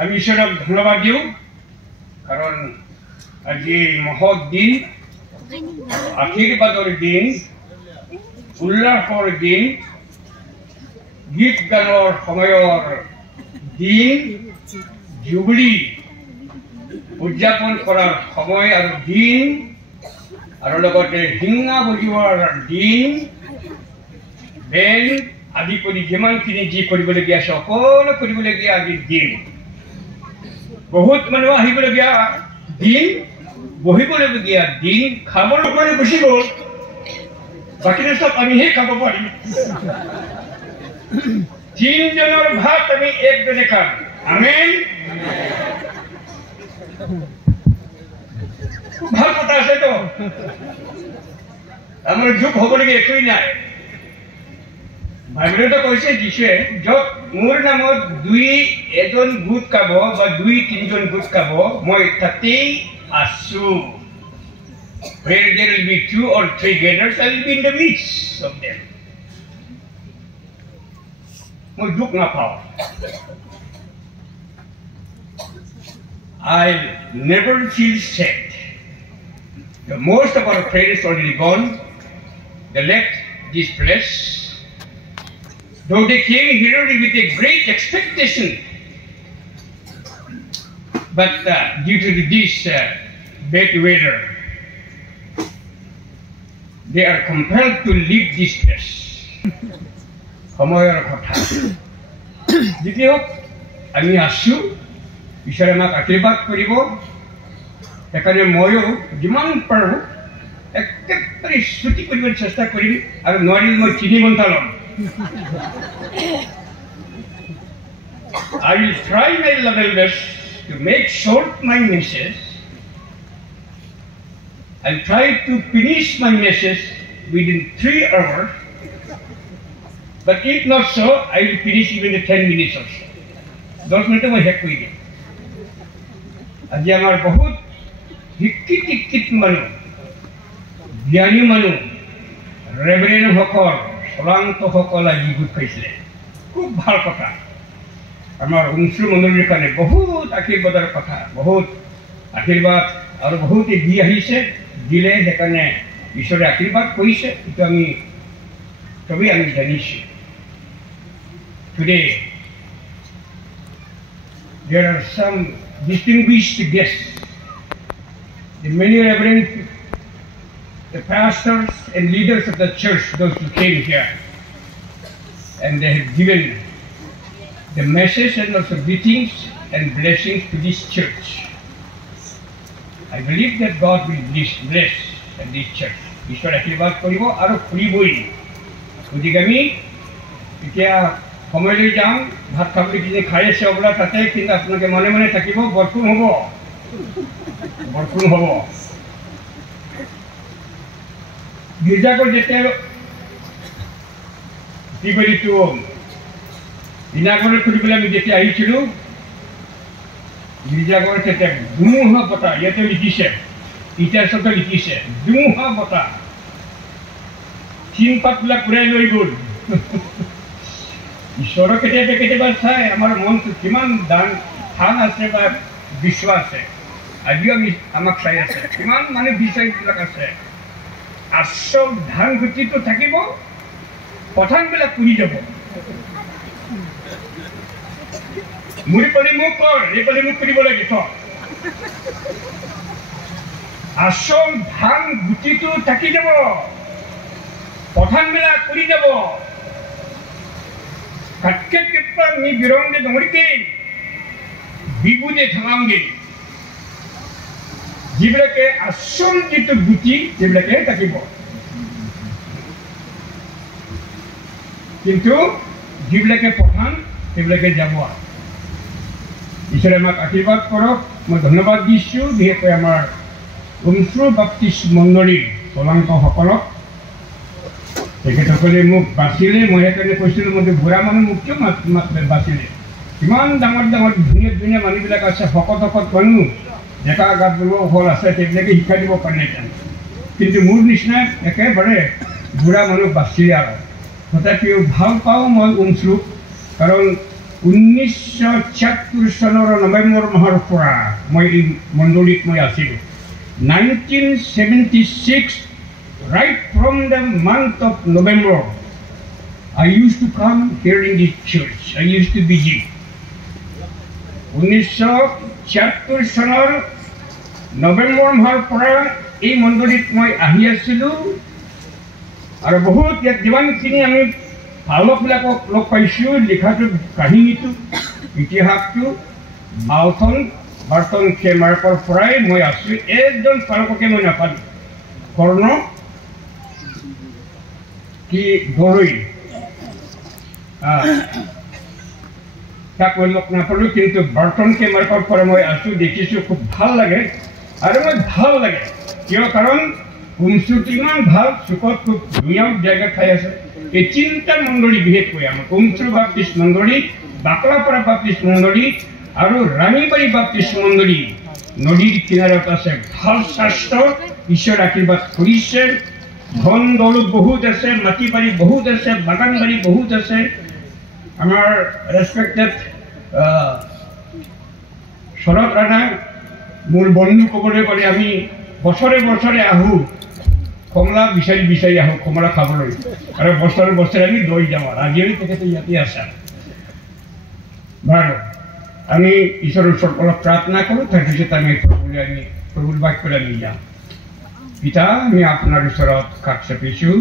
আমি ঈশ্বৰক ধন্যবাদ দিও কাৰণ আজি মহৎ দিন আশীৰ্বাদৰ দিন উল্লাসৰ দিন গীত গানৰ সময়ৰ দিন জুবলি উদযাপন কৰাৰ সময় আৰু দিন আৰু লগতে হিঙা বজোৱাৰ দিন বেল আদি কৰি যিমানখিনি যি কৰিবলগীয়া আছে সকলো কৰিবলগীয়া আজিৰ দিন বহুত মানুহ আহিবলগীয়া দিন বহিবলগীয়া দিন খাবৰ কাৰণে গুচি গ'ল বাকীটো চব আমিহে খাব পাৰিম তিনিজনৰ ভাত আমি একজনে খাম আমেন ভাল কথা আছে তো আমাৰ যুগ হ'বলগীয়া একোৱেই নাই বাইবেলতো কৈছে যিশুৱে য'ত মোৰ নামত এজন গোট খাব বা তিনিজন গোট খাব মই তাতেই আছো where there will be 2 or 3 gathered I will be in the midst of them মই দুখ নাপাওঁ I never feel sad the most of our friends already gone they left this place though they came here with a great expectation but due to this bad weather they are compelled to leave this place সময়ৰ কথা যেতিয়া আমি আছো ঈশ্বৰে আমাক আশীৰ্বাদ কৰিব সেইকাৰণে ময়ো যিমান পাৰোঁ একেবাৰে ছুটি কৰিব চেষ্টা কৰিম আৰু নোৱাৰিলে মই 3 ঘণ্টা ল'ম I will try my level best to make short my message. I'll try to finish my message within 3 hours. But if not so, I will finish even in 10 minutes or so. 10 minutes I have to do. Aji amar bahut hikit manu, gyani manu, reverend hokol, solanto hokol aji gut kaisle. Khub bhal kotha. Amar umsru mondolir kane bahut akhirbader kotha, bahut akhirbat aru bahut di ahise, dile hekane ishore akhirbat koise, itu ami tobi ami janishi. Today, there are some distinguished guests, the many reverend, the pastors and leaders of the church, those who came here, and they have given the message and also greetings and blessings to this church. I believe that God will bless this church. Ishwar akhirbat koribo aru kuriboi. Udigami এতিয়া সময়লৈ যাওঁ ভাত খাবলৈ কিনে খাই আছে অবলা তাতে কিন্তু আপোনালোকে মনে মনে থাকিব বৰষুণ হ'ব গীৰ্জাঘৰ যেতিয়া কি কৰিতো দিনাঘৰত খুলিবলৈ আমি যেতিয়া আহিছিলোঁ গীৰ্জাঘৰ তেতিয়া ধুমুহা বতাহ ইয়াতে লিখিছে ইতিহাসতে লিখিছে ধুমুহা বতাহ চিনপাতবিলাক উৰাই লৈ গ'ল ঈশ্বৰক কেতিয়াবা চাই আমাৰ মনটো কিমান ধান আছে বা বিশ্বাস আছে আজিও আমি আমাক চাই আছে কিমান মানে বিশ্বাসবিলাক আছে আচল ধান গুটিটো থাকিব পথানবিলাক পুৰি যাব মুড়ি পালি মুখ কৰ এই পালি মুখ কৰিব লাগিব আচল ধান গুটিটো থাকি যাব পথানবিলাক পুৰি যাব कटके पर मी बिरोंगे दमड़के बिबुदे थलांगे जिबलके असल जितु गुटी जिबलके ताकिबो किंतु जिबलके पठान जिबलके जाबो ईश्वरे আমাক আশীৰ্বাদ কৰক মই ধন্যবাদ দিছো বিশেষকৈ আমাৰ উমশ্ৰু বাপ্তিস্ট মণ্ডলীৰ চলান্ত সকলক তেখেতসকলে মোক বাচিলে মই সেইকাৰণে কৈছিলোঁ মই বুঢ়া মানুহ মোক কিয় বাচিলে কিমান ডাঙৰ ধুনীয়া মানুহবিলাক আছে শকত মানুহ ডেকা গাভৰু হল আছে সেইবিলাকে শিক্ষা দিব পাৰিলেহেঁতেন কিন্তু মোৰ নিচিনা একেবাৰে বুঢ়া মানুহ বাচিলে আৰু তথাপিও ভাল পাওঁ মই উমশ্ৰুক কাৰণ 1976 চনৰ নৱেম্বৰ মাহৰ পৰা মই এই মণ্ডলীত মই আছিলোঁ 1976 right from the month of November I used to come here in this church. I used to visit. 1976 চনৰ নৱেম্বৰ মাহৰ পৰা এই মণ্ডলীত মই আহি আছিলোঁ আৰু বহুত যিমানখিনি আমি ভালকবিলাকক লগ পাইছোঁ লিখাটো কাহিনীটো ইতিহাসটো বাৰ্টন কে মাৰ্কৰ পৰাই মই আছোঁ একজন পালককে মই নাপালোঁ কৰ্ণ কি গৰৈ তাক মই লগ নাপালোঁ কিন্তু বাৰ্টন কে মাৰ্কৰ পৰা মই আছোঁ দেখিছোঁ খুব ভাল লাগে আৰু মই ভাল লাগে কিয় কাৰণ উমচুত ইমান ভাল চুকত খুব ধুনীয়া জায়গা ঠাই আছে এই চিন্তা মণ্ডলী বিশেষকৈ আমাৰ উমচুৰ বাপ্তিষ্ট মণ্ডলী বাকলাপাৰা বাপ্তিষ্ট মণ্ডলী আৰু ৰাণীবাৰী বাপ্তিষ্ট মণ্ডলী নদীৰ কিনাৰত আছে ভাল স্বাস্থ্য ঈশ্বৰ আশীৰ্বাদ কৰিছে ধন দৌলত বহুত আছে মাটি বাৰী বহুত আছে বাগান বাৰী বহুত আছে আমাৰ ৰেছপেক্টেড শৰৎ ৰাণা মোৰ বন্ধু ক'বলৈ গ'লে আমি বছৰে বছৰে আহোঁ কমলা বিচাৰি আহোঁ কমলা খাবলৈ আৰু বছৰে আমি লৈ যাওঁ আজিও তেখেতে ইয়াতে আছে বাৰু আমি ঈশ্বৰৰ ওচৰত অলপ প্ৰাৰ্থনা কৰোঁ তাৰপিছত আমি প্ৰভুৰ বাক্যলৈ আমি যাম পিতা আমি আপোনাৰ ওচৰত কাষ চাপিছোঁ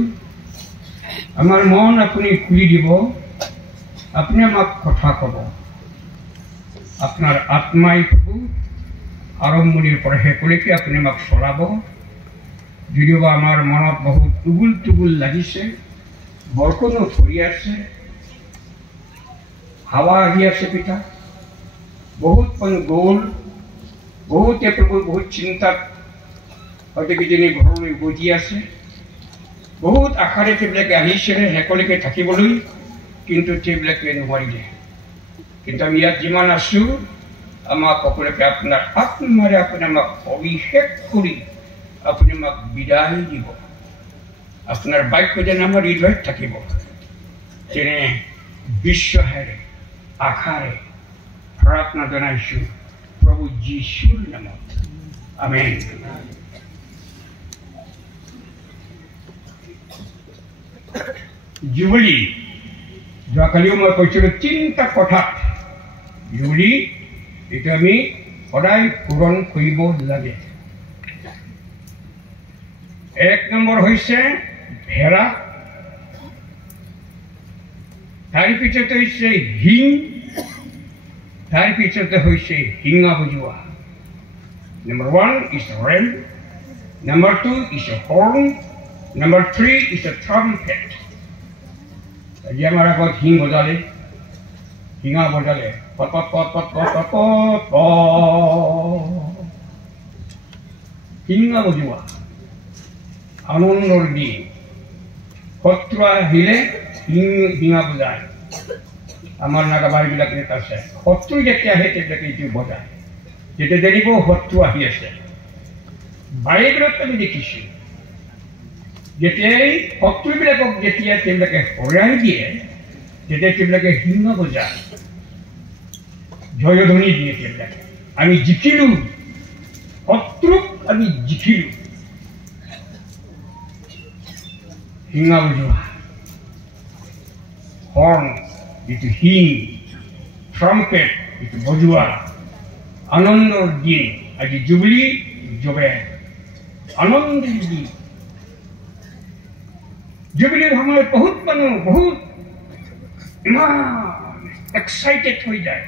আমাৰ মন আপুনি খুলি দিব আপুনি আমাক কথা ক'ব আপোনাৰ আত্মাই প্ৰভু আৰম্ভণিৰ পৰা শেষলৈকে আপুনি আমাক চলাব যদিওবা আমাৰ মনত বহুত টুগুল লাগিছে বৰষুণো ধৰি আছে হাৱা আহি আছে পিতা বহুত গ'ল বহুতে প্ৰভু বহুত চিন্তাত হয়তো কিজনী ঘৰলৈ উভতি আছে বহুত আশাৰে সেইবিলাকে আহিছিলে শেষলৈকে থাকিবলৈ কিন্তু সেইবিলাকে নোৱাৰিলে কিন্তু আমি ইয়াত যিমান আছোঁ আমাক সকলোকে আপোনাৰ আত্মাৰে আপুনি আমাক অভিষেক কৰি আপুনি আমাক বিদায় দিব আপোনাৰ বাক্য যেন আমাৰ হৃদয়ত থাকিব তেনে বিশ্বাসেৰে আশাৰে প্ৰাৰ্থনা জনাইছোঁ প্ৰভু যীশুৰ নামত আমেন জুবলি যোৱাকালিও মই কৈছিলোঁ 3টা কথাত জুবলি এইটো আমি সদায় পূৰণ কৰিব লাগে 1 নম্বৰ হৈছে ভেড়া তাৰ পিছতে হৈছে হিং তাৰ পিছতে হৈছে হিঙা বজোৱা Number 1 is a ram. Number 2 is a horn. Number 3 is a trumpet. আজি আমাৰ আগত হিং বজালে হিঙা বজালে পট হিঙা বজোৱা আনন্দৰ দিন শত্ৰু আহিলে হিঙা বজায় আমাৰ নাগাবাৰীবিলাক আছে শত্ৰু যেতিয়া আহে তেতিয়াকে এইটো বজায় যেতিয়া দেখিব শত্ৰু আহি আছে বাৰীবোৰত আমি দেখিছোঁ যেতিয়াই শত্ৰুবিলাকক যেতিয়া তেওঁলোকে হৰাই দিয়ে তেতিয়া তেওঁলোকে হিঙা বজায় জয়ধ্বনি দিয়ে তেওঁলোকে আমি জিকিলোঁ শত্ৰুক আমি জিকিলোঁ হিঙা বজোৱা হৰ্ণ যিটো হিং ট্ৰাম্পেট যিটো বজোৱা আনন্দৰ দিন আজি জুবলি জবে আনন্দেৰ দিন জুবলিৰ সময়ত বহুত মানুহ বহুত ইমান এক্সাইটেড হৈ যায়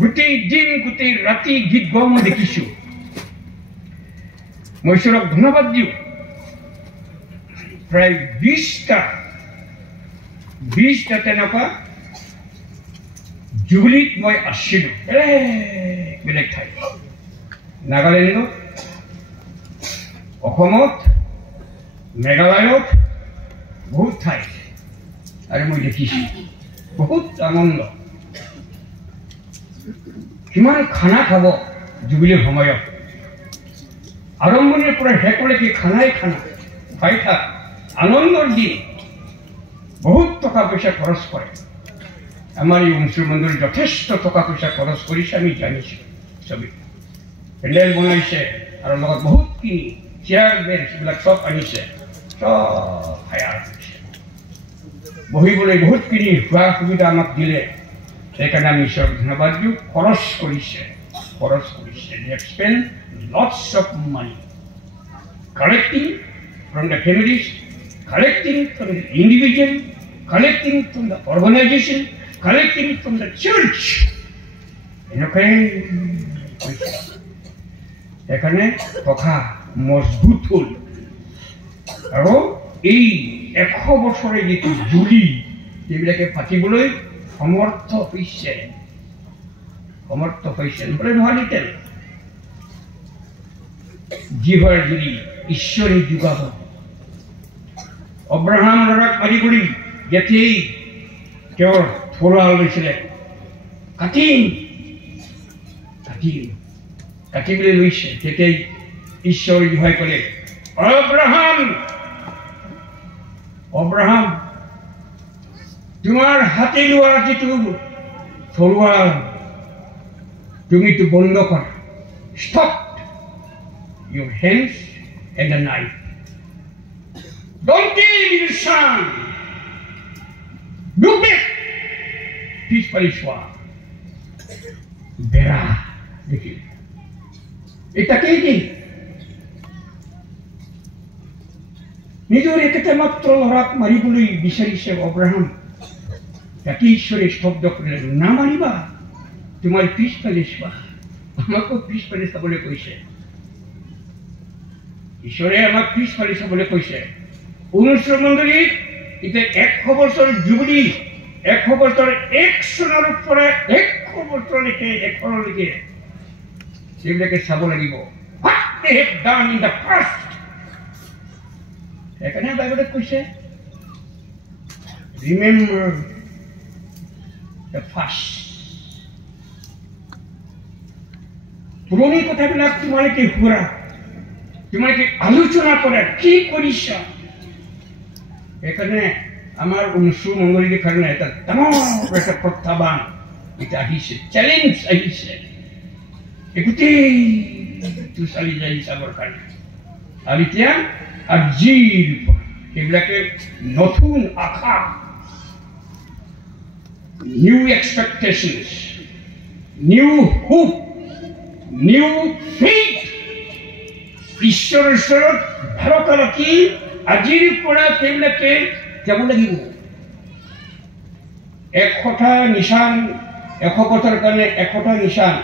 গোটেই দিন গোটেই ৰাতি গীত গোৱা মই দেখিছোঁ মই ঈশ্বৰক ধন্যবাদ দিওঁ প্ৰায় 20টা তেনেকুৱা জুবলিত মই আছিলোঁ বেলেগ ঠাই নাগালেণ্ডত অসমত মেঘালয়ত বহুত ঠাই আৰু মই দেখিছোঁ বহুত আনন্দ কিমান খানা খাব জুবলিৰ সময়ত আৰম্ভণিৰ পৰা শেষলৈকে খানাই খানা খাই থাক আনন্দৰ দিন বহুত টকা পইচা খৰচ কৰে আমাৰ এই অনুষ্ঠিত মণ্ডলী যথেষ্ট টকা পইচা খৰচ কৰিছে, আমি জানিছোঁ চবেই। পেণ্ডেল বনাইছে আৰু লগত বহুতখিনি চেয়াৰ বেঞ্চ এইবিলাক চব আনিছে, চব হায়াৰ কৰিছে। বহিবলৈ বহুতখিনি সা সুবিধা আমাক দিলে, সেইকাৰণে আমি ঈশ্বৰক ধন্যবাদ দিওঁ। খৰচ কৰিছে। They have spent lots of money collecting from the families, collecting from the individual, collecting from the organization, collecting from the church. এনেকৈ সেইকাৰণে টকা মজবুত হ'ল। আৰু এই 100 বছৰে যিটো জুলি এইবিলাকে পাতিবলৈ সমৰ্থ হৈছে, নহ'লে নোৱাৰিলেহেঁতেন। যি হয় যদি ঈশ্বৰে যোগাব। অব্ৰাহাম ল'ৰাক মাৰি কৰি যেতিয়াই তেওঁৰ থলুৱা লৈছিলে, কাটিবলৈ লৈছে, তেতিয়াই ঈশ্বৰে জোহাই ক'লে, অব্ৰাহাম তোমাৰ হাতে লোৱা যিটো থলুৱা তুমিতো বন্ধ কৰা। Stop your hands and the knife. Don't kill your son. Do it. পিছফালে চোৱা, বেৰা দেখি এটাকেই কি নিজৰ একেটা মাত্ৰ ল'ৰাক মাৰিবলৈ বিচাৰিছে অব্ৰাহাম। তাকে ঈশ্বৰে স্তব্ধ কৰিলে, নামাৰিবা, তোমাৰ পিছফালে চোৱা। আমাকো পিছফালে চাবলৈ কৈছে, ঈশ্বৰে আমাক পিছফালে চাবলৈ কৈছে। অনুষ্ঠিত মণ্ডলীত এতিয়া 100 বছৰ জুবিলি, 100 বছৰ 1 চনৰ পৰা 100 বছৰলৈকে 100লৈকে সেইবিলাকে চাব লাগিব। What they have done in the past. সেইকাৰণে বাইবেলত কৈছে, remember the past. পুৰণি কথাবিলাক তোমালোকে শুনা, তোমালোকে আলোচনা কৰা, কি কৰিছা। সেইকাৰণে আমাৰ অনুষ্ঠিত মণ্ডলীৰ কাৰণে এটা ডাঙৰ এটা প্ৰত্যাহ্বান এটা আহিছে, চেলেঞ্জ আহিছে। গোটেইটো চালি যাই চাবৰ কাৰণে। আৰু এতিয়া আজিৰ পৰা সেইবিলাকে নতুন আশা, new expectations, new hope, new faith, ঈশ্বৰৰ ওচৰত ভৰসা ৰাখি আজিৰ পৰা সেইবিলাকে যাব লাগিব। 100টা নিশান, 100 বছৰ কাৰণে 100টা নিশান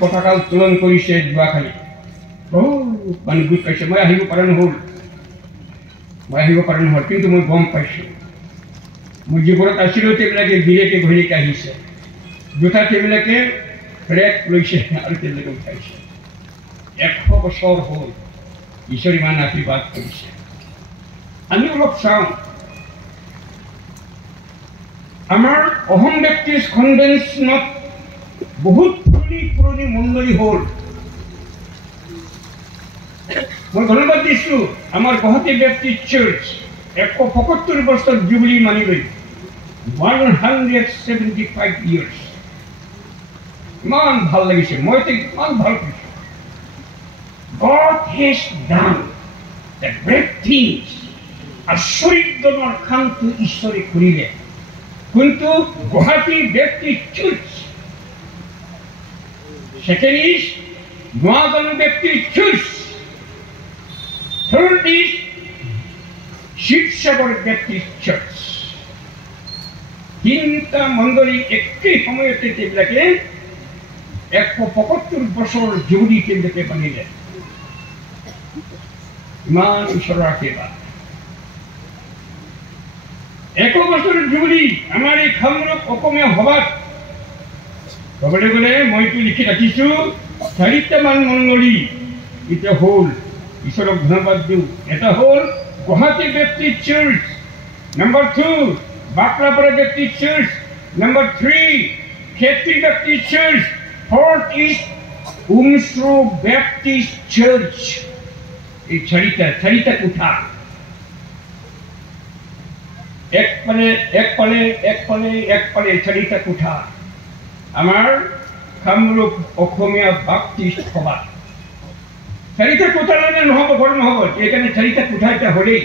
পতাকা উত্তোলন কৰিছে যোৱাকালি। মানুহ গোট পাইছে। মই আহিব পৰা নহ'ল, কিন্তু মই গম পাইছোঁ। মই যিবোৰত আছিলোঁ তেওঁবিলাকে গিৰেকে ঘৈণীয়েকে আহিছে, দুটা তেওঁবিলাকে ফ্লেগ লৈছে আৰু তেওঁবিলাকে উঠাইছে। 100 বছৰ হ'ল ঈশ্বৰ ইমান আশীৰ্বাদ কৰিছে। আমি অলপ চাওঁ, আমাৰ অসম বেপ্টিষ্ট কনভেনশ্যনত বহুত পুৰণি মণ্ডলী হ'ল। মই ধন্যবাদ দিছোঁ আমাৰ গুৱাহাটী বেপ্টিষ্ট চাৰ্চ 175 বছৰ জুবিলি মানিলৈ, 175 years। ইমান ভাল লাগিছে, মই ইমান ভাল পাইছোঁ। God has done the great things. আশ্বৰ্যজনক কামটো ঈশ্বৰে কৰিলে। কিন্তু Guwahati Baptist church, second is Northern Baptist Church, third is Sivasagar Baptist church. তিনিটা মণ্ডলী একেই সময়তে তেওঁবিলাকে 175 বছৰ জুবিলি তেওঁবিলাকে পালিলে। ইমান ঈশ্বৰৰ আশীৰ্বাদ। 100 বছৰ জুবিলি আমাৰ এই খামৰূপ অসমীয়া সভাত ক'বলৈ গ'লে মইতো লিখি ৰাখিছোঁ 4টামান মণ্ডলী এতিয়া হ'ল। ঈশ্বৰক ধন্যবাদ দিওঁ। এটা হ'ল Guwahati Baptist church, number 2 Baklapara Baptist church, number 3 Khetri Baptist church, 4th is Umshru Baptist church. এই চাৰিটা কোঠা। এক পালে চাৰিটা কোঠা আমাৰ কামৰূপ অসমীয়া বাপ্তিষ্ট সভা চাৰিটা কোঠা মানে নহ'ব ঘৰ নহ'ব সেইকাৰণে চাৰিটা কোঠা এটা হ'লেই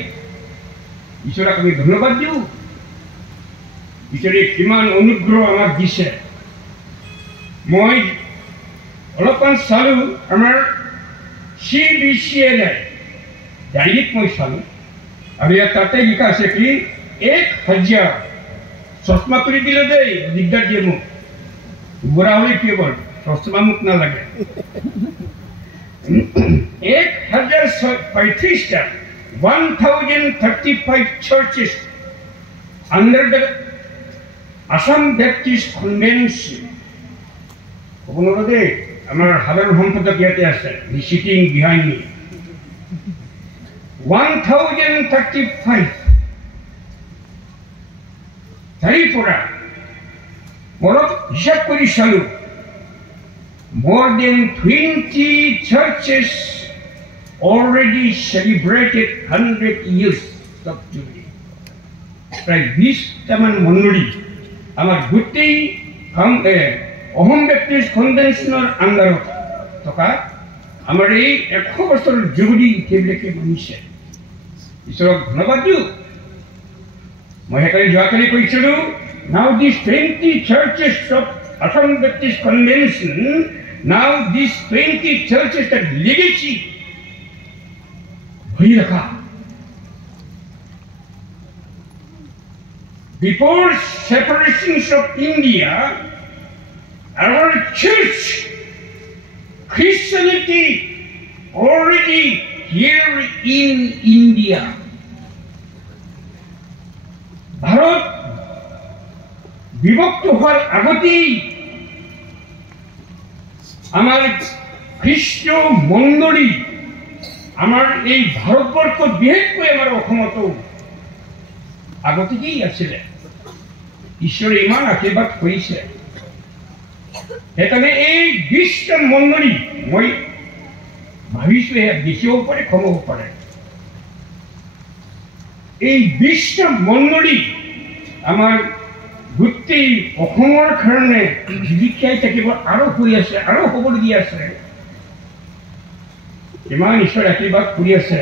ঈশ্বৰক আমি ধন্যবাদ দিওঁ ঈশ্বৰে কিমান অনুগ্ৰহ আমাক দিছে মই অলপমান চালোঁ আমাৰ CBCLI ডায়েৰীত মই চালোঁ আৰু ইয়াত তাতে লিখা আছে কি 1000 চশমা কৰি দিলে দেই দিগদাৰ দিয়ে মোক বুঢ়া হ'লে কি হ'ব চশমা মোক নালাগে 1035 churches under the Assam Baptist Convention. Our Hadar Hampada Gyate is sitting behind me. 1035. Taripura. More than 20 churches already celebrated 100 years of Jubilee. Right, this Taman Monuri, our good day, Ahom Baptist Conventional under Toka, Amari, a coastal Jubilee Table Manisha. So, Nabatu Mahakari Jakari Kuichuru, now these 20 churches of Assam Baptist Convention, now these 20 churches that legacy. Before separations of India, our church, Christianity already here in India. Bharat বিভক্ত হওয়ার আগতেই আমার খ্রিস্ট মণ্ডলী আমার এই ভারতবর্ষ বিশেষকৈ আমাৰ অসমতো আগতেই আছিলে ঈশ্বৰে ইমান আশীৰ্বাদ কৰিছে সেইকাৰণে এই 20টা মণ্ডলী মই ভাবিছো বেছিও পাৰে কমও পাৰে এই 20টা মণ্ডলী আমাৰ গোটেই অসমৰ কাৰণে জীৱিকাই থাকিব আৰু হৈ আছে আৰু হ'বলগীয়া আছে ইমান ঈশ্বৰ আশীৰ্বাদ কৰি আছে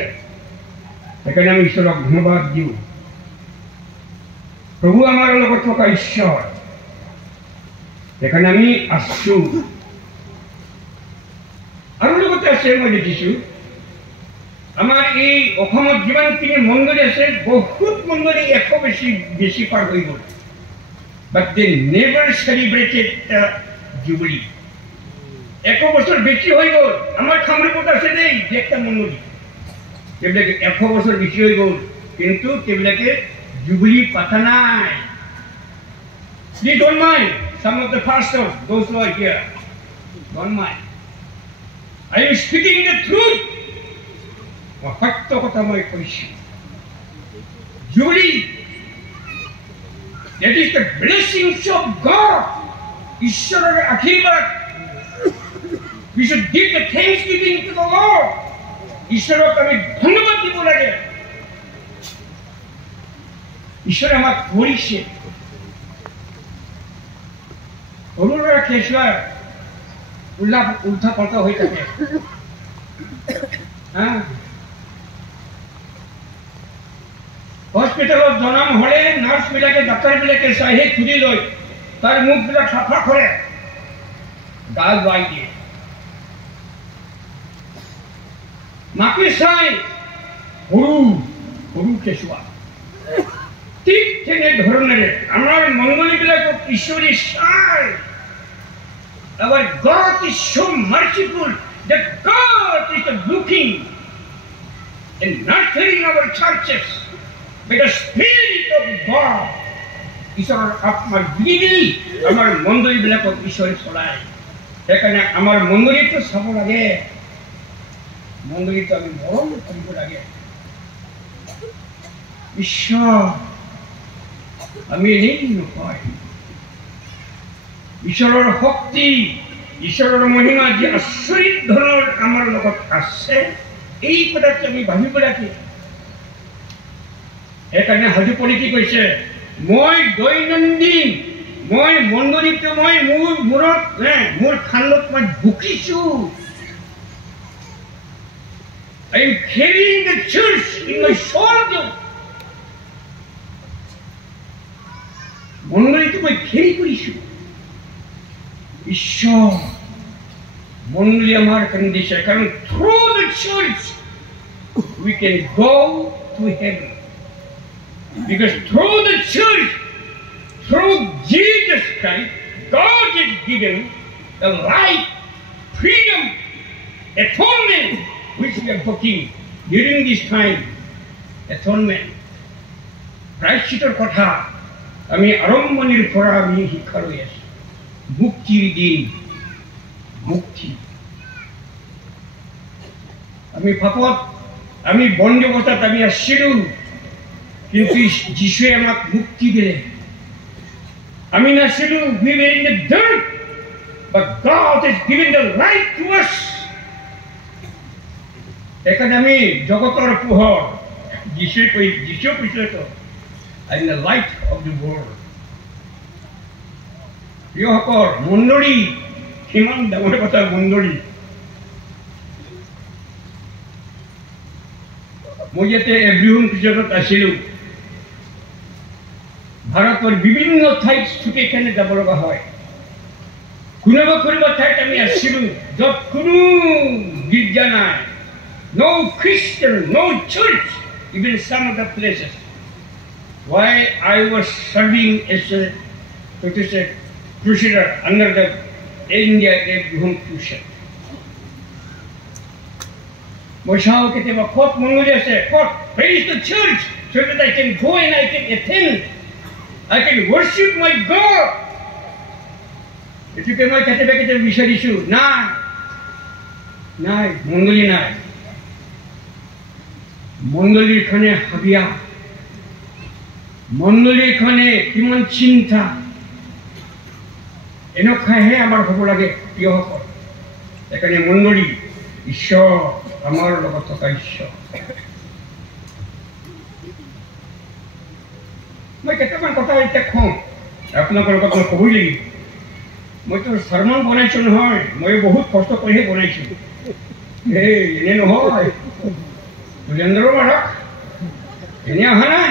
সেইকাৰণে আমি ঈশ্বৰক ধন্যবাদ দিওঁ প্ৰভু আমাৰ লগত থকা ঈশ্বৰ সেইকাৰণে আমি আছোঁ আৰু লগতে আছে মই দেখিছোঁ আমাৰ এই অসমত যিমানখিনি মণ্ডলী আছে বহুত মণ্ডলী 100 বেছি পাৰ হৈ গ'ল but they never celebrated the Jubilee. 100 বছর বেশি হয়ে গেল আমার কামরূপত আছে দেই একটা মণ্ডলী কেবলাকে 100 বছর বেশি হয়ে গেল কিন্তু কেবলাকে জুবিলি পাতা নাই Please don't mind some of the pastors those who are here don't mind I am speaking the truth সত্য কথা মই কৈছোঁ Jubilee That is the blessings of God. Ishwar's Akhirbat. We should give the thanksgiving to the Lord. Ishwar's kami dhanyabad dibo lage. Ishwar amak korise. Orura Keshwar ultha palta hoi thake. হসপিটালত জনম হলে nurse বিলাকে doctor বিলাকে চাই খুলি লৈ তাৰ মুখ বিলাক চাফা কৰে গাল বাই দিয়ে মাকে চাই সৰু সৰু কেঁচুৱা ঠিক তেনে ধৰণেৰে আমাৰ মণ্ডলী বিলাকক ঈশ্বৰে চাই Our God is so merciful that God is looking and nurturing our churches. But the Spirit of God is our giving, our munduri bilakot ishore solai. Ekane amar munduri to sabo lage, munduri to ami morom koribo lage. Ishwar, ami nei nopai. Ishwarer shakti, Ishwarer mahima je ashrit dhoronor amar logot ase, ei kothati ami bhabibo lage. সেইকাৰণে সাধু পৰি কি কৈছে, মই দৈনন্দিন মই মণ্ডলীটো মই মোৰ মূৰত মোৰ খাণ্ডত মই বুকিছো। I am carrying the church in my shoulder. মণ্ডলীটো মই খেৰি কৰিছো। ঈশ্বৰ মণ্ডলী আমাৰ কাৰণে দিছে, কাৰণ through the church we can go to heaven. Because through the church, through Jesus Christ, God has given the right, freedom, atonement, which we are talking during this time. Atonement. প্ৰায়শ্চিত্তৰ কথা আমি আৰম্ভণিৰ পৰা আমি শিক্ষা লৈ আছো। মুক্তিৰ দিন, মুক্তি। আমি পাপত আমি বন্ধ অৱস্থাত আমি আছিলো, কিন্তু যিশুৱে আমাক মুক্তি দিলে। আমি নাছিলো, we were in the dirt, but God has given the light to us. সেইকাৰণে আমি জগতৰ পোহৰ, যিশুৱে কৈছে তো, I am the light of the world. প্ৰিয়সকল, মণ্ডলী কিমান ডাঙৰ কথা। মণ্ডলী মই ইয়াতে এভৰিহোম খ্ৰীষ্টানত আছিলো, ভাৰতৰ বিভিন্ন ঠাইত ছুটিখানে যাব লগা হয়। কোনোবা ঠাইত আমি আছিলো য'ত কোনো গীৰ্জা নাই, no Christian, no church, even some of the places. While I was serving as a crusader under the India Evrihom Crusade. মই চাওঁ কেতিয়াবা ক'ত মণ্ডলী আছে, ক'ত where is the church, so that I can go and I can attend, I can worship my God. এটুকে মই কেতিয়াবা বিচাৰিছো, নাই মণ্ডলী নাই। মণ্ডলীৰ কাৰণে হাবিয়া, মণ্ডলীৰ কাৰণে কিমান চিন্তা। এনেকুৱাহে আমাৰ হ'ব লাগে প্ৰিয়সকল। সেইকাৰণে মণ্ডলী ঈশ্বৰ আমাৰ লগত থকা ঈশ্বৰ। মই কেইটামান কথা এতিয়া কওঁ, আপোনালোকৰ লগত মই ক'বই লাগিব। মইতো চাৰমন বনাইছো নহয়, মই বহুত কষ্ট কৰিহে বনাইছো। এনে নহয়, সুৰেন্দ্ৰ মাৰক এনে অহা নাই।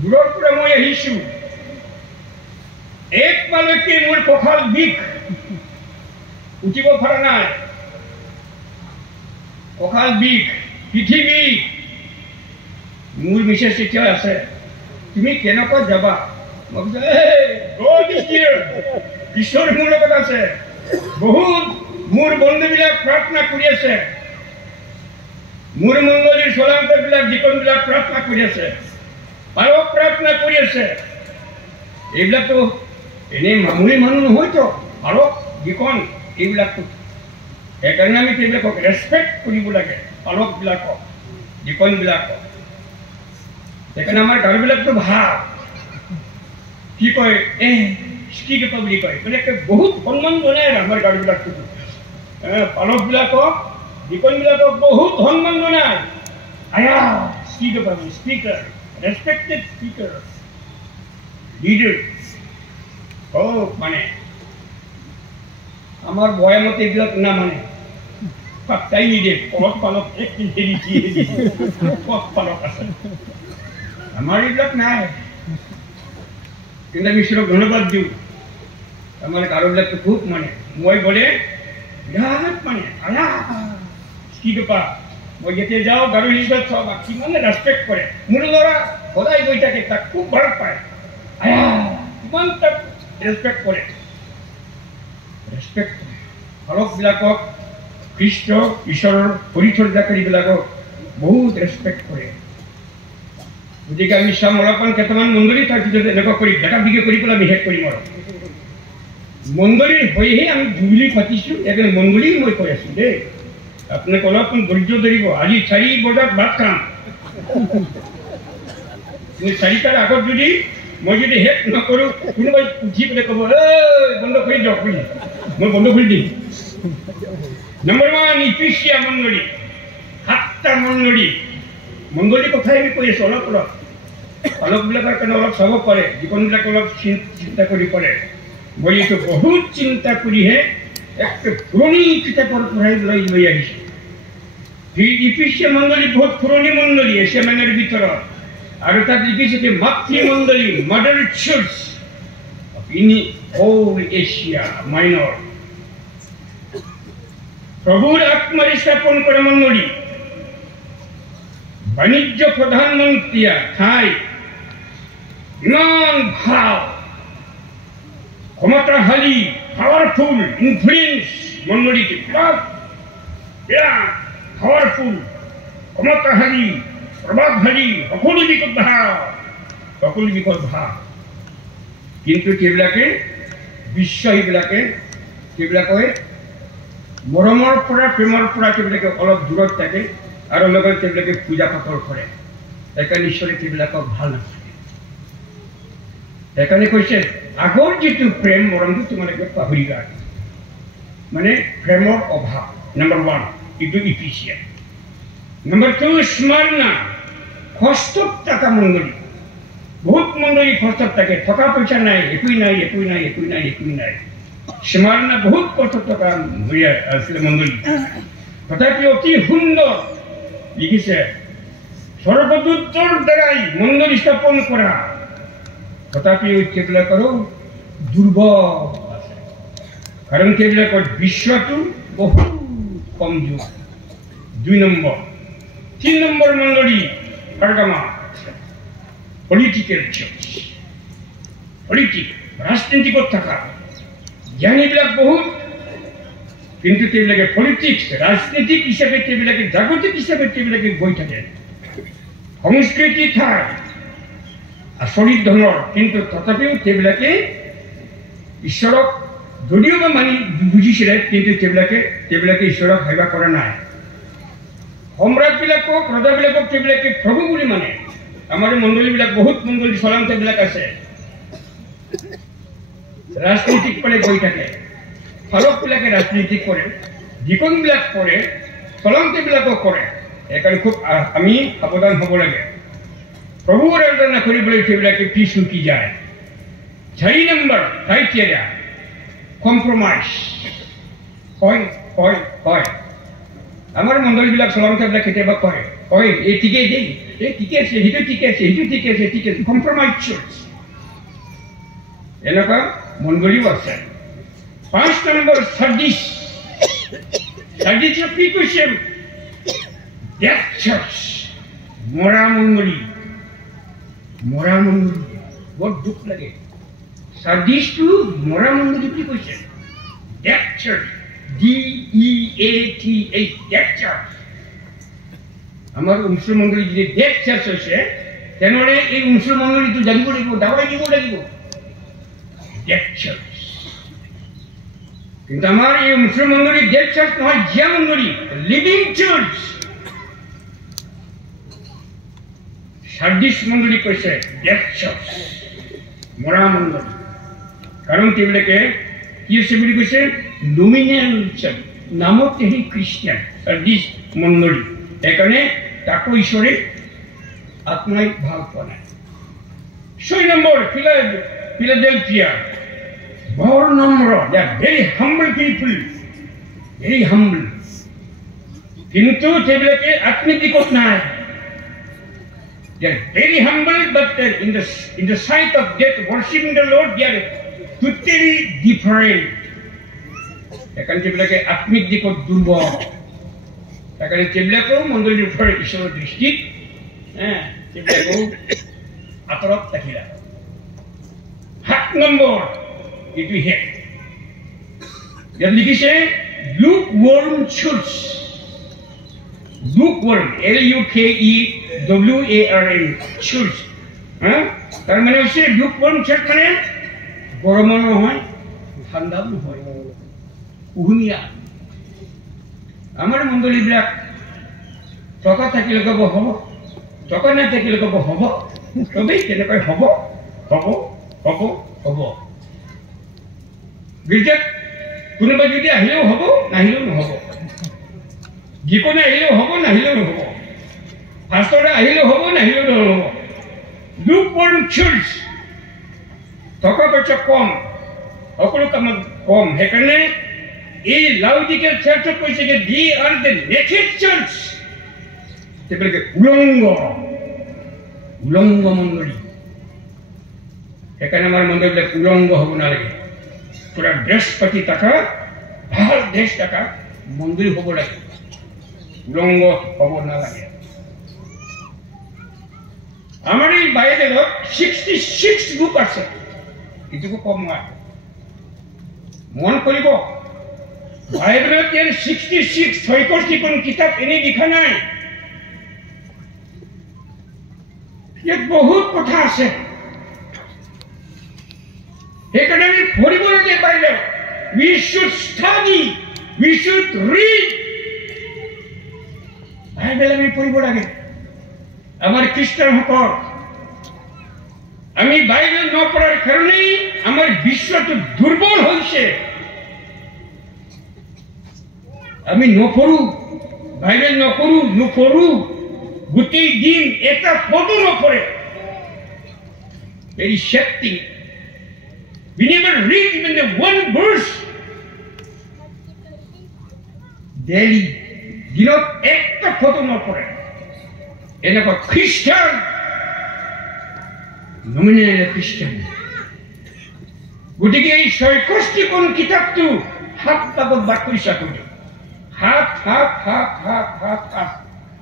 দূৰৰ পৰা মই আহিছো, এক পালৈকে মোৰ কঁকাল বিষ, উঠিব পৰা নাই। কঁকাল বিষ, পিঠি বিষ। মোৰ মিছেছ এতিয়া আছে, তুমি কেনেকৈ যাবা? মই কৈছো ঈশ্বৰ মোৰ লগত আছে। বহুত মোৰ বন্ধুবিলাক প্ৰাৰ্থনা কৰি আছে, মোৰ মণ্ডলীৰ চলান্তবিলাক দিকনবিলাক প্ৰাৰ্থনা কৰি আছে, পালক প্ৰাৰ্থনা কৰি আছে। এইবিলাকতো এনেই মামুলি মানুহ নহয়তো, পালক দিকন এইবিলাকতো। সেইকাৰণে আমি সেইবিলাকক ৰেচপেক্ট কৰিব লাগে, পালকবিলাকক, দিকনবিলাকক। সেইকাৰণে আমাৰ গাঁওবিলাকতো ভাল, কি কয় স্ত্ৰীকৃত বুলি কয়, মানে বহুত সন্মান জনায় আমাৰ গাঁওবিলাকতো। পালকবিলাকক, দিকনবিলাকক বহুত সন্মান জনায়। Speaker, respected speaker, leader. মানে আমাৰ বয়ামতে এইবিলাক নামানে, পাত্তাই নিদিয়ে। পথ পালক এক পথ পালক আছে, আমাৰ এইবিলাক নাই। কিন্তু আমি ঈশ্বৰক ধন্যবাদ দিওঁ, আমাৰ গাঁওবিলাকতো খুব মানে। মই গ'লে বিৰাট মানে কি কপা, মই যেতিয়া যাওঁ গাঁও হিচাপত চব কিমানে ৰেচপেক্ট কৰে। মোৰ ল'ৰা সদায় গৈ থাকে, তাক খুব ভাল পায়, কিমান তাক ৰেচপেক্ট কৰে। ৰেচপেক্ট কৰে পালকবিলাকক, খ্ৰীষ্ট ঈশ্বৰৰ পৰিচৰ্যাকাৰীবিলাকক বহুত ৰেচপেক্ট কৰে। গতিকে আমি চাম অলপমান কেইটামান মণ্ডলী, তাৰপিছত এনেকুৱা কৰি বেটা বিক্ৰী কৰি পেলাই আমি শেষ কৰিম। আৰু মণ্ডলীৰ হৈহে আমি জুবিলি পাতিছো, সেইকাৰণে মণ্ডলী মই কৈ আছো দেই। আপোনাক অলপমান ধৈৰ্য ধৰিব। আজি 4 বজাত ভাত খাম, 4টাৰ আগত যদি মই যদি শেষ নকৰোঁ, কোনোবাই উঠি পেলাই ক'ব বন্ধ কৰি দিয়ক বুলি, মই বন্ধ কৰি দিম। নম্বৰ 1 ইফিচিয়া মণ্ডলী, 7টা মণ্ডলী কথাই আমি কৈ আছোঁ অলপবিলাকৰ কাৰণে অলপ চাব পাৰে জীৱনবিলাক অলপ চিন্তা কৰি পাৰে মই এইটো বহুত চিন্তা কৰিহে একটা পুৰণি কিতাপৰ পৰাই লৈ আহিছোঁ ইফিচিয়া মণ্ডলী বহুত পুৰণি মণ্ডলী এছিয়া মাইনৰ ভিতৰত আৰু তাত লিখিছে যে মাতৃমণ্ডলী mother church in all Asia Minor প্ৰভুৰ আত্মাৰে স্থাপন কৰা মণ্ডলী বাণিজ্য প্ৰধানমন্ত্ৰী ঠাই ইমান ভাল ক্ষমতাশালী পাৱাৰফুল ইনফ্লুয়েন্স মণ্ডলীটো বিৰাট পাৱাৰফুল ক্ষমতাশালী প্ৰভাৱশালী সকলো দিশত ভাল কিন্তু সেইবিলাকে বিশ্ব সেইবিলাকে মৰমৰ পৰা প্ৰেমৰ পৰা সেইবিলাকে অলপ দূৰত থাকে আৰু লগত সেইবিলাকে পূজা পাতল কৰে সেইকাৰণে ঈশ্বৰে সেইবিলাকক ভাল নাপায় সেইকাৰণে কৈছে আগৰ যিটো প্ৰেম মৰমটো তোমালোকে পাহৰিবা মানে প্ৰেমৰ অভাৱ নম্বৰ 1 এইটো ইফিচিয়া নম্বৰ 2 স্মৰণা কষ্টত থকা মণ্ডলী বহুত মণ্ডলী কষ্টত থাকে টকা পইচা নাই একোই নাই স্মৰণা বহুত কষ্টত থকা আছিলে মণ্ডলী তথাপি অতি সুন্দৰ লিখিছে স্বৰ্গদূতৰ দ্বাৰাই মণ্ডলী স্থাপন কৰা তথাপিও সেইবিলাকৰো দুৰ্বল আছে কাৰণ সেইবিলাকৰ বিশ্বাসটো বহুত কমজোৰ 2 নম্বৰ 3 নম্বৰ মণ্ডলী পাৰগামা পলিটিকেল চাৰ্চ ৰাজনীতিকত থকা জ্ঞানীবিলাক বহুত কিন্তু সেইবিলাকে পলিটিক্স ৰাজনীতিক হিচাপে সেইবিলাকে জাগতিক হিচাপে সেইবিলাকে গৈ থাকে সংস্কৃতি ঠাই আচৰিত ধৰণৰ কিন্তু তথাপিও সেইবিলাকে ঈশ্বৰক যদিও বা মানি বুজিছিলে কিন্তু সেইবিলাকে ঈশ্বৰক সেৱা কৰা নাই সম্ৰাটবিলাকক ৰজাবিলাকক সেইবিলাকে প্ৰভু বুলি মানে আমাৰ মণ্ডলীবিলাক বহুত মণ্ডলী চলান্তবিলাক আছে ৰাজনীতিক ফালে গৈ থাকে ফালকবিলাকে ৰাজনীতিক কৰে যিকোনবিলাক কৰে চলান্তবিলাকো কৰে সেইকাৰণে খুব আমি সাৱধান হ'ব লাগে প্ৰভুৰ আৰাধনা কৰিবলৈ সেইবিলাকে পিছ হুকি যায় 4 নম্বৰ ক্ৰাইটেৰিয়া কম্প্ৰমাইজ হয় আমাৰ মণ্ডলীবিলাক চলান্তবিলাক কেতিয়াবা কয় এই ঠিকেই দেই এই ঠিকে আছে সেইটো ঠিকে আছে কম্প্ৰমাইজ চাৰ্চ এনেকুৱা মণ্ডলীও আছে 5 নম্বৰ সাৰ্ডিছ কি কৈছে ডেথ চাৰ্চ মৰা মণ্ডলী বৰ দুখ লাগে সাৰ্ডিছটো মৰা মণ্ডলী বুলি কৈছে death church DEATH death church আমাৰ মুছলিম মণ্ডলী যদি ডেথ চাৰ্চ হৈছে তেনেহ'লে এই মুছলিম মণ্ডলীটো জানিব লাগিব দাৱাই দিব লাগিব ডেথ চাৰ্চ কিন্তু আমাৰ এই মুছলিম মণ্ডলী ডেথ চাৰ্চ নহয় জীয়া মণ্ডলী লিভিং চাৰ্চ সাৰ্ডিছ মণ্ডলী কৈছে ডেথ চাৰ্চ মৰা মণ্ডলী কাৰণ সেইবিলাকে কি হৈছে বুলি কৈছে নমিনেল চাৰ্চ নামতেই খ্ৰীষ্টিয়ান সাৰ্ডিছ মণ্ডলী সেইকাৰণে তাকো ঈশ্বৰে আত্মাই ভাল পোৱা নাই 6 নম্বৰ ফিলাডেলফিয়া বৰ নম্ৰ দে আৰ ভেৰি হাম্বল পিপল ভেৰি হাম্বল কিন্তু সেইবিলাকে আত্মিক দিশত নাই they are very humble but in the sight of death worshiping the Lord they are totally different সেইকাৰণে সেইবিলাকে আত্মিক দিশত দুৰ্বল সেইকাৰণে সেইবিলাকো মণ্ডলীৰ ওপৰত ঈশ্বৰৰ দৃষ্টিত সেইবিলাকো আঁতৰত থাকিলা 7 নম্বৰ এইটো শেষ ইয়াত লিখিছে lukewarm church lukewarm LUKEWARM church তাৰ মানে হৈছে lukewarm church মানে গৰমো নহয় ঠাণ্ডাও নহয় কুহুমীয়া আমাৰ মণ্ডলীবিলাক টকা থাকিলে ক'ব হ'ব টকা নাথাকিলে ক'ব হ'ব তবেই তেনেকৈ হ'ব গীৰ্জাত কোনোবা যদি আহিলেও হ'ব নাহিলেও নহ'ব যিকোনে আহিলেও হ'ব নাহিলেও নহ'ব, ফাৰ্ষ্টতে আহিলেও হ'ব নাহিলেও নহ'ব। লুকৱাৰ্ম চাৰ্চ, টকা পইচা কম, সকলো কামত কম। সেইকাৰণে এই লাউডিকেল চাৰ্চত কৈছে যে দি আৰ দ্য নেকেড চাৰ্চ, তেওঁলোকে উলংগ মণ্ডলী। সেইকাৰণে আমাৰ মণ্ডলীবিলাক উলংগ হ'ব নালাগে, পুৰা ড্ৰেছ পাতি থকা, ভাল ড্ৰেছ থকা মণ্ডলী হ'ব লাগে, উলংগ হ'ব নালাগে। আমাৰ এই বাইবেলত 66 বুক আছে, এইটোকো কম নহয়, মন কৰিব। বাইবেলত 66 ৬৬খন কিতাপ এনেই লিখা নাই, ইয়াত বহুত কথা আছে। সেইকাৰণে আমি পঢ়িব লাগে Bible. We should study, we should read. Bible আমি পঢ়িব লাগে। আমাৰ খ্ৰীষ্টানসকল, আমি বাইবেল নপঢ়াৰ কাৰণেই আমাৰ বিশ্বটো দুৰ্বল হৈছে। আমি নপঢ়ো, বাইবেল নপঢ়ো, গোটেই দিন এটা ফটো নপঢ়ে। Very sad thing. We never read even the one verse daily. দিনত একটা ফটো নপঢ়ে, এনেকুৱা খ্ৰীষ্টান, নমিনেল খ্ৰীষ্টান। গতিকে এই ৬৬খন কিতাপটো ৭ ভাগত ভাগ কৰি চাকৰি, ৭।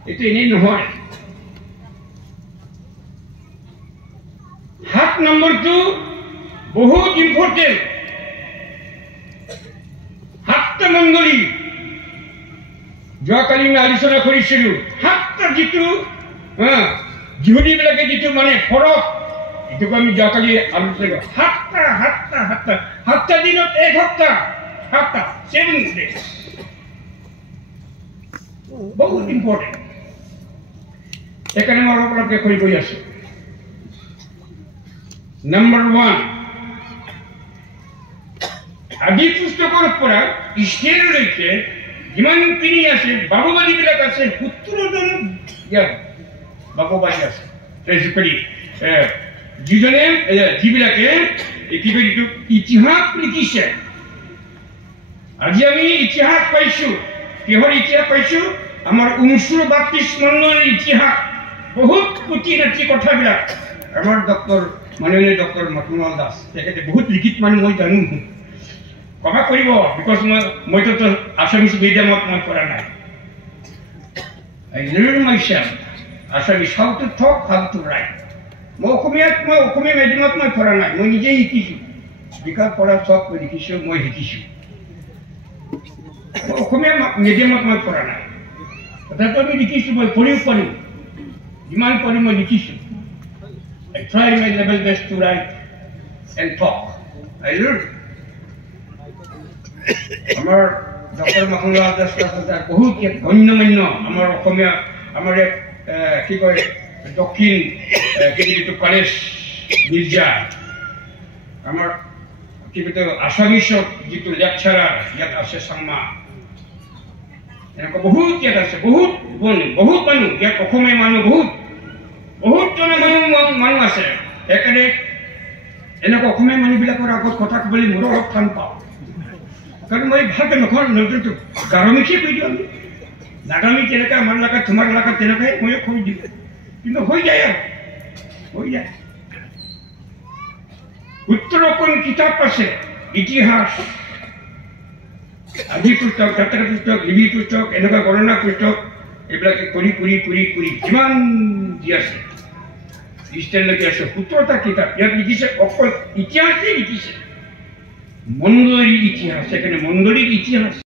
এইটো এনেই নহয়। ৭ নম্বৰটো বহুত ইম্পৰ্টেণ্ট। ৭টা মণ্ডলী, যোৱাকালি আমি আলোচনা কৰিছিলো, ৭টা যিটো যিহুদীবিলাকে যিটো মানে ফৰক, এইটোক আমি যোৱাকালি আলোচনা কৰোঁ। ৭টা দিনত ১ সপ্তাহ, ৭টা 7 days, বহুত ইম্পৰ্টেণ্ট। সেইকাৰণে মই অলপ অলপকে কৰি আছো। নম্বৰ 1, আদি পুস্তকৰ পৰা ইষ্টেৰলৈকে যিমানখিনি আছে বাবুবাদীবিলাক আছে, 17জন বাবুবাদী আছে। যিবিলাকে ইতিহাস লিখিছে। আজি আমি ইতিহাস পাইছো। কিহৰ ইতিহাস পাইছো? আমাৰ উমছুৰ বাপ্তিষ্ট মণ্ডলীৰ ইতিহাস, বহুত কুটি নাটি কথাবিলাক। আমাৰ মাননীয় ডক্টৰ মথুৰাল দাস, তেখেতে বহুত লিখিত মানুহ, মই জানো। ক্ষমা কৰিব, বিকজ মইতো আছামিজ মিডিয়ামত মই পঢ়া নাই। I learned myself Assamese how to talk, how to write. মই অসমীয়া মিডিয়ামত মই পঢ়া নাই, মই নিজেই শিকিছো। লিখা পঢ়া চব মই লিখিছো, মই শিকিছো। অসমীয়া মিডিয়ামত মই পঢ়া নাই, তথাপিও আমি লিখিছো, মই পঢ়িও পাৰিম, যিমান পঢ়ি মই লিখিছো। I try my level best to write and talk. I learned. আমাৰ ডক্টৰ মথুৰাল দাস বহুত গণ্যমান্য আমাৰ অসমীয়া, আমাৰ কি কয় দক্ষিণ যিটো কলেজ মিৰ্জা, আমাৰ কি কয় আছামিছত যিটো লেকচাৰাৰ ইয়াত আছে, চাংমা, এনেকুৱা বহুত ইয়াত আছে, বহুত মানুহ ইয়াত, অসমীয়া মানুহ বহুত মানুহ আছে। সেইকাৰণে এনেকুৱা অসমীয়া মানুহবিলাকৰ আগত কথা ক'বলৈ মোৰ অলপ টান পাওঁ, কাৰণ মই ভালকে নতুনটো গাৰমিকে কৈ দিওঁ। আমি নাগামি তেনেকুৱা, আমাৰ লগত তোমাৰ লগত তেনেকুৱাই ময়ো কৈ দিওঁ, কিন্তু হৈ যায় আৰু হৈ যায়। 17খন কিতাপ আছে, ইতিহাস, আদি পুস্তক, যাত্ৰা পুস্তক, লিপি পুস্তক, এনেকুৱা গণনা পুস্তক, এইবিলাকে কৰি যিমান যি আছে ইষ্টেনলৈকে আছে 17টা কিতাপ। ইয়াত লিখিছে অকল ইতিহাসেই লিখিছে, মণ্ডলীৰ ইতিহাস। সেখানে মণ্ডলীৰ ইতিহাস